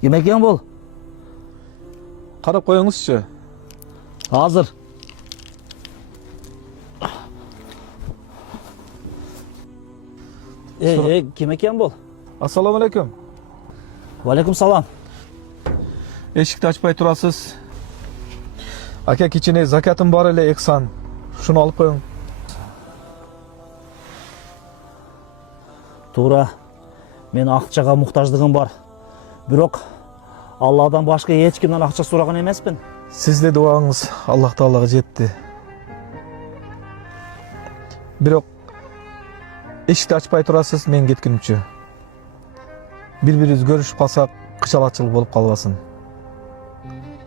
Ким экен бул? Карап коюңузчу. Азыр. Ким экен бул? Ассаламу алейкум. Валейкум салам. Эшикти ачпай турасыз. Ака, кичине закатым бар эле 2 сан. Шуну алып коюң. Туура. Мен акчага муктаждыгым бар. Бирок Алладан башка эч кимден акча сураган эмеспин. Сизде дуаңыз Аллах Таалага жетти. Бирок эшикти ачпай турасыз, мен кеткенимче. Бири-бирибиз көрүшүп калсак, кычалатчылык болуп калбасын.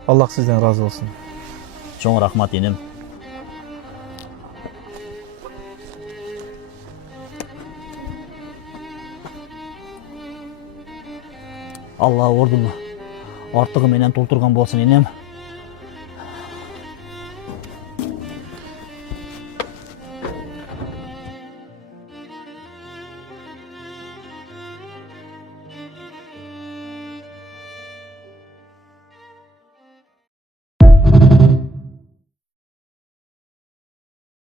Аллах сизден ыраазы болсун. Чоң рахмат инем. Алла ордуну артыгы менен толтурган болсун инем.